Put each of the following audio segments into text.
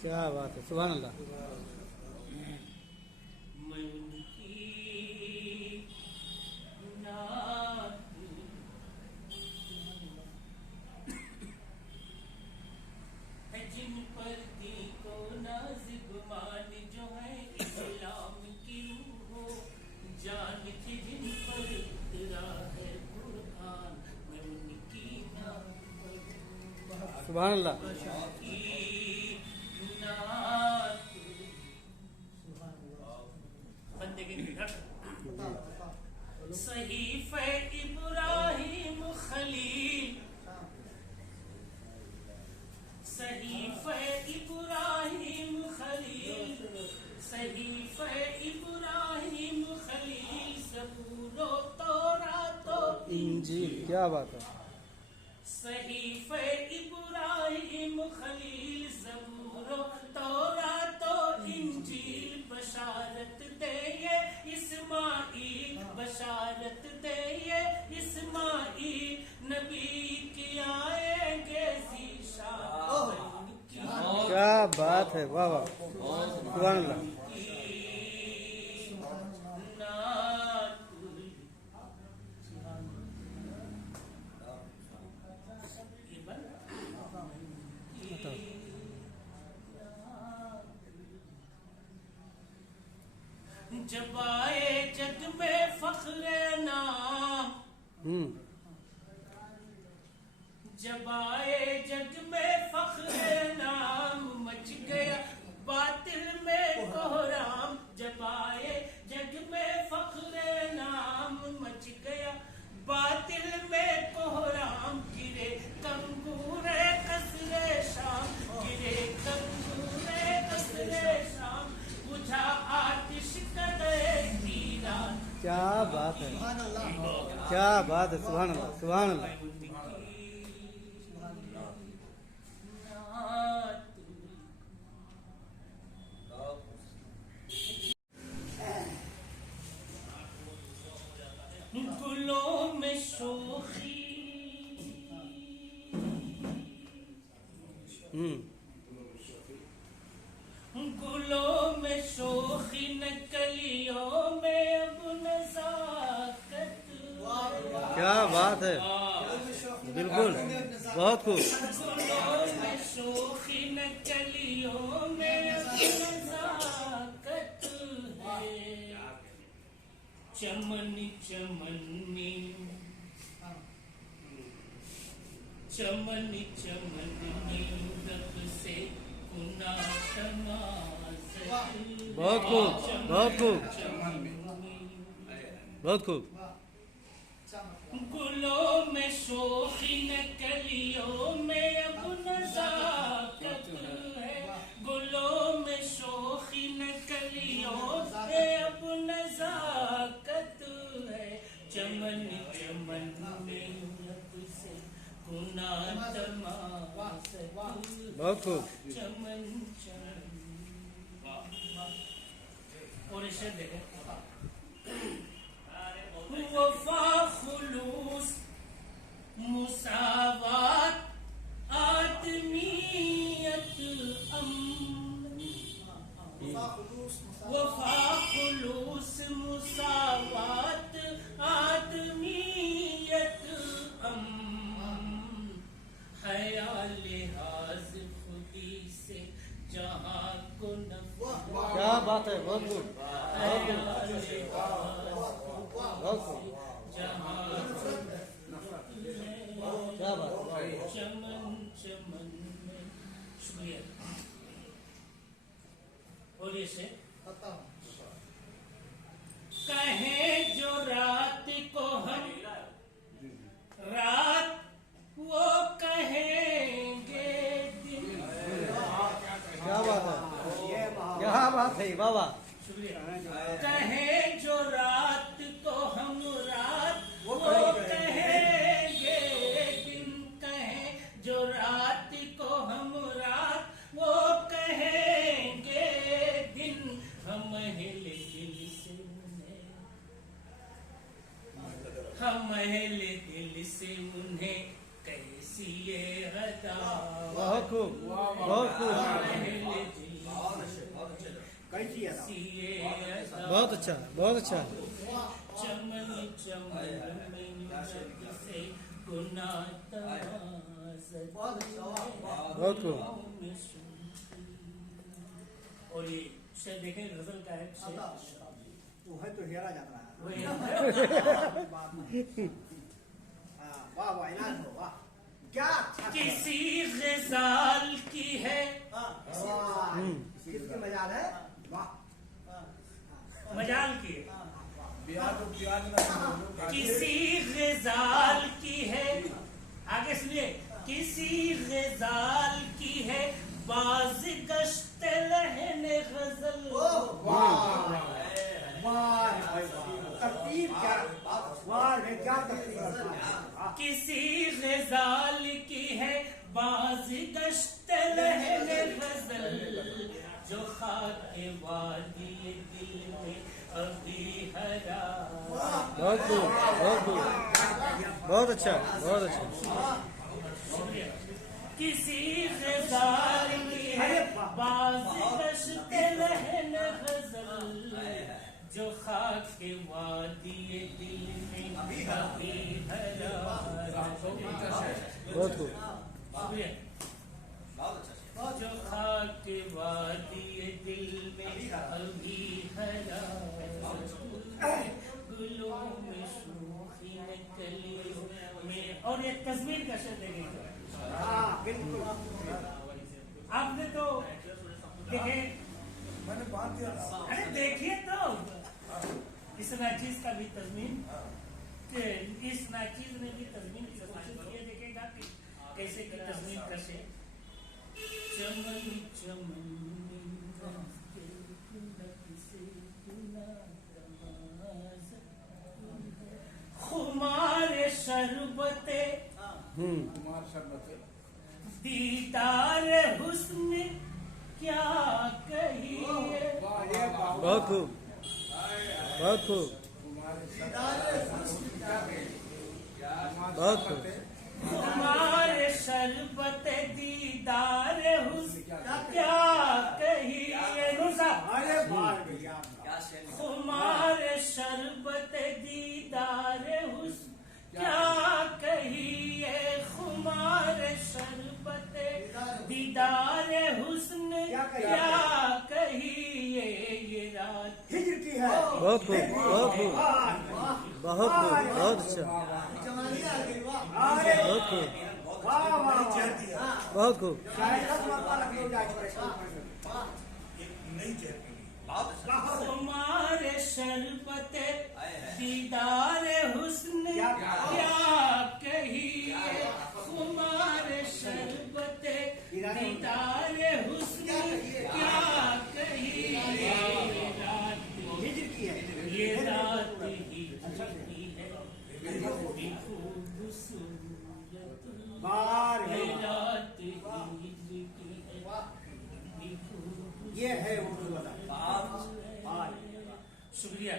क्या बात है, सुभान अल्लाह। मैं उनकी नात है जिन पर दी को नाज गुमान जो है इस्लाम की रूह हो जान के जिन पर उतरा है कुरान। मैं उनकी नात सुभान अल्लाह। सहीफ़े इब्राहिम खलील, सहीफ़े इब्राहिम खलील, सहीफ़े इब्राहिम खलील, ज़बूर तौरात इंजील, क्या बात है। सहीफ़े इब्राहिम खलील, ज़बूर तौरात इंजील, बशारत दे ये इस्माईल, बशारत दे ये इस्माईल, नबी की आएंगे ज़ीशान। क्या बात है, वाह वाह, सुभान अल्लाह। जब आए जग में फख्रे नाम, जब आए जग में फख्रे नाम, मच गया बातिल में कोहराम। जब आए जग में फख्रे नाम, मच गया बातिल में कोहराम। गिरे कंगूरे कसरे शाम, गिरे कंगूरे कसरे शाम, बुझा आतिश कदे दीदार। क्या बात है, क्या बात है, सुभान अल्लाह, सुभान अल्लाह। गुलों में शोखी, गुलों में शोखी, न कलियों में अब नज़ाकत। क्या बात है, बिल्कुल, बहुत खूब। गुलों में शोखी, न कलियों में अब नज़ाकत है। चमन चमन में, चमन चमन में रब से गुना तमाज़त। बहुत खूब, बहुत खूब, बहुत खूब। गुलों में शोखी, न कलियों में अब नज़ाकत है। गुलों में शोखी, न कलियों में अब नज़ाकत है। चमन चमन में रब से गुना तमाज़त। बहुत खूब। चमन चमन। और इसे देखें, वफा खुलूस मुसावात आदमियत वफा खुलूस मुसावात आदमियत हया लिहाज खुदी से जहाँ को नफ़ा। क्या बात है, बहुत खूब, बहुत खूब, बहुत खूब। क्या बात है। चमन चमन में। शुक्रिया। और इसे कहें जो रात को हम रात, वो कहेंगे दिन। क्या बात है, क्या बात है, बाबा। शुक्रिया। कहें जो रात को हम रात, वो कहेंगे दिन। कहें जो रात को हम रात, वो कहेंगे दिन। हम हिले दिल से उन्हें, हम हिले दिल से उन्हें कैसी ये अदा। बहुत खूब, बहुत खूब। बहुत अच्छा, बहुत अच्छा। चमन चमन में से गुना बहुत खूब। और ये शेर देखें, गजल का है शेर। वो है तो हेरा जाता है। वही वाह वाह इनाम हो वाह क्या अच्छा किसी ग़ज़ाल की है किसकी मजाल है वाह मजाल की है, किसी ग़ज़ाल की है, आगे सुनिए, किसी ग़ज़ाल की है बाज़ गश्त लहने गज़ल। तरतीब क्या वाह है क्या तरतीब किसी ग़ज़ाल की है बाज़ गश्त लहने गज़ल, जो खाके वादी दिल में अभी हरा। बहुत खूब, बहुत खूब, बहुत अच्छा, बहुत अच्छा। किसी ग़ज़ाल की है बाज़ गश्त लहने गज़ल, जो खाके वादी दिल में अभी हरा। बहुत खूब। जो खाके वादी दिल में अभी हरा, गुलों में सूखी में कलियों में। और ये तस्वीर का शेर देखेंगे बिल्कुल आपने तो देखे, मैंने बात किया अरे देखिए तो इस नाचीज का भी तस्मीन, इस नाचीज ने भी तस्मीन की कोशिश की है। देखेगा कि कैसे की तस्मीन कैसे। चमन चमन खुमार शरबते दीदार हुस्न क्या कहिए। बहुत खूब, बहुत खूब, बहुत खूब। हमारे शरबत दीदार हुस्न क्या कहिए। अरे बाल भैया हमारे शरबत दीदार हुस्न क्या कहिए। हमारे शरबत दीदार हुस्न क्या कहिए। ये रात हिजर की है बहुत खूब, बहुत खूब, बहुत खूब, बहुत अच्छा, अरे बहुत खूब, वाह वाह बहुत खूब। शायद 10 मरतबा लखनऊ जाके परेशान हमारे शरबत दीदार हुस्न क्या कहिए। हमारे शरबत दीदार हुस्न क्या कहिए। हिजर की है ये रात ही है बड़ी खूबसूरत। बार ये रात ही की है बड़ी खूबसूरत। ये है उर्दू वाला शुक्रिया।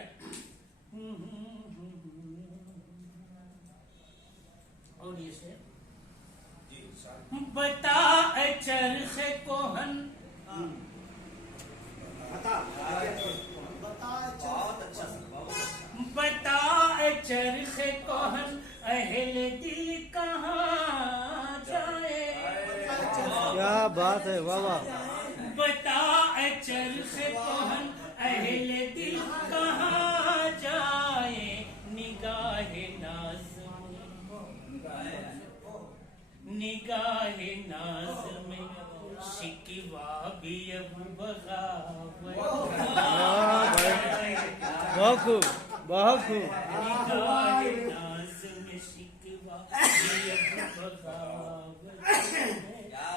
और ये से बता चरख कोहन, बता बता चरख कोहन अहल दिल कहाँ जाए। क्या बात है, वाह वाह। बता चरख कोहन अहल दिल कहाँ जाए। निगाहे नाज निगाहे नाज में शिकवा भी अब बगावत। बहुत खूब, बहुत खूब। निगाहे नाज में शिकवा भी अब बगावत।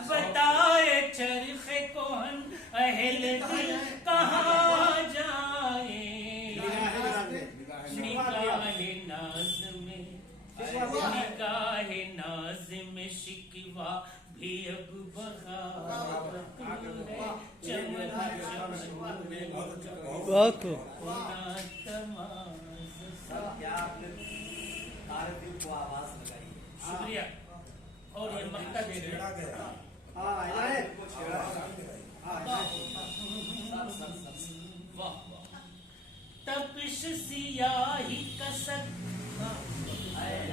बताए चरख कोहन अहल दिल कहाँ जाए। निगाहे नाज में निगाहे नाज में शिकवा भी अब बगावत है। चमन चमन में बहुत खूब। होना तमाज़। शुक्रिया। और ये मक्ता दे रहे हैं। हाँ तपिश सियाही कसक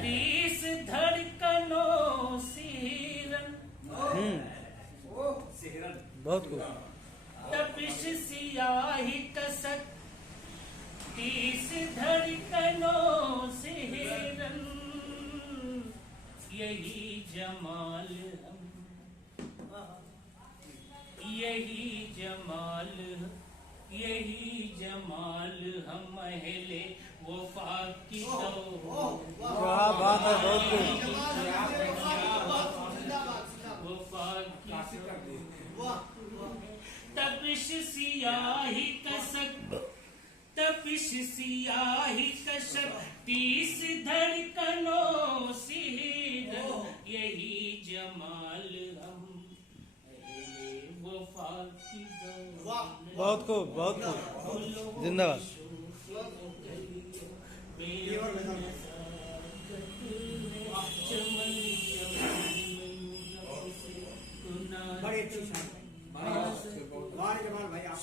30 धड़कनों सिरन। बहुत खूब। तपिश सियाही कसक 30 धड़कनों से हिरन। यही जमाल हम, यही जमाल, यही जमाल हम अहले वफा की दो। क्या बात है, बहुत खूब। वफा की तपिश सियाही कसक, तपिश सियाही कसक 30 धड़कनों से हिरन। यही जमाल हम अहले वफा की दो। बहुत खूब, बहुत खूब। जिंदाबाद। बड़ी अच्छी शान। वाह जमाल भाई, आप